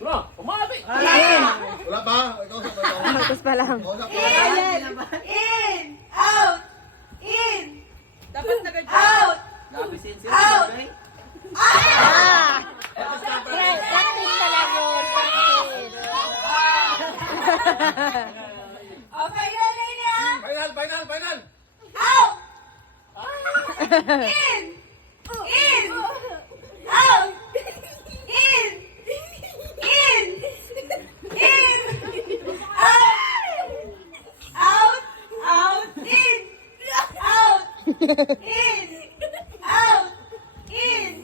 Wala, pumati. Wala pa? Ikaw sa ito. Tapos pa lang. Ikaw sa ito. In! Out! In! Dapat nag-adjust. Out! Out! Ah! Practice pa lang yun. Practice. Okay na, Lenia! Final. Out! In! In! Out! In! In! In! Out! Out! In! Out! In! Out! In!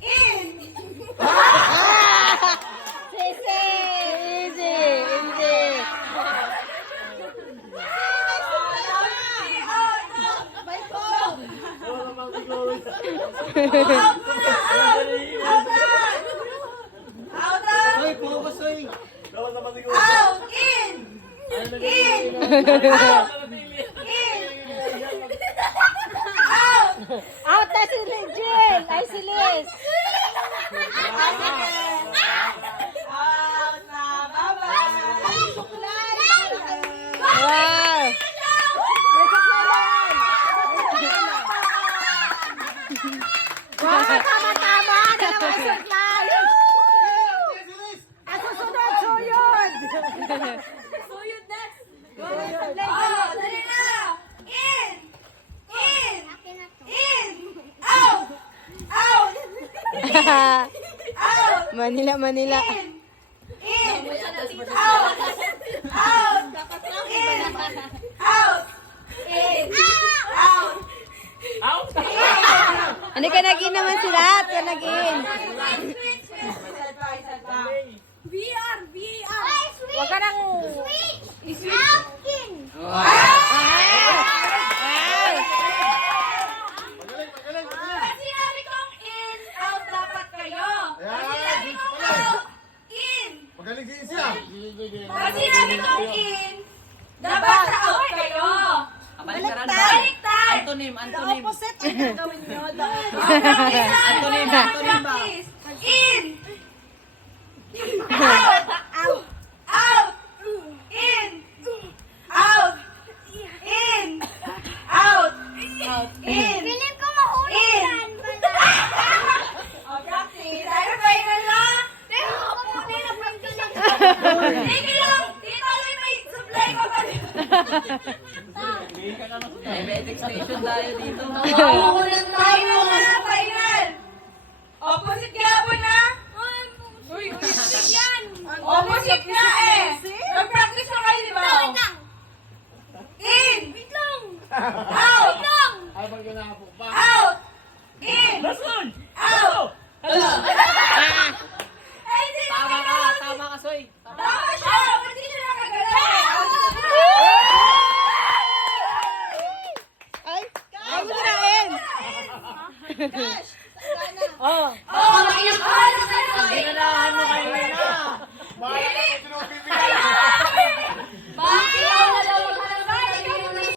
In! Sisi! Easy! Wala namang siguro. Wala namang siguro. Out! In! In! Out! Out na si Jill! Ay, si Liz! Out na! Bye-bye! Wow! May suklayan! Wow, tama-tama! Dalawang suklayan! Ang susunod, suyod! Suyod next! Oh, dali na! In! In! In! Out! Out! Out! Manila. In! In! Out! Out! In! Out! In! Out! Out! Ano ka nag-in naman sila? Ito nag-in. VR! VR! Huwag ka nang... Outkin! Magaling. Pag sinabi kong in, out dapat kayo. Pag sinabi kong out, in. Magaling si Isya. Pag sinabi kong in, dapat sa out kayo. Baliktad! Antonym. Opposite ang gagawin nyo. Antonym ba? In! Out! Out! Out! In! Out! In! Out! In! Piling ko mahuli In! yan. Oh, practice. Ano ba yun lang? Pero kapuni na practice ako. Sige lang! Dito lang may supply pa ba? May station tayo dito. Final na! Final! Opposite gapon na! Yan. Opposite nga eh! Nag-practice na kayo, di ba? Wait lang. In! Wait lang. Out! Wait lang. Ay, pag ginapok pa.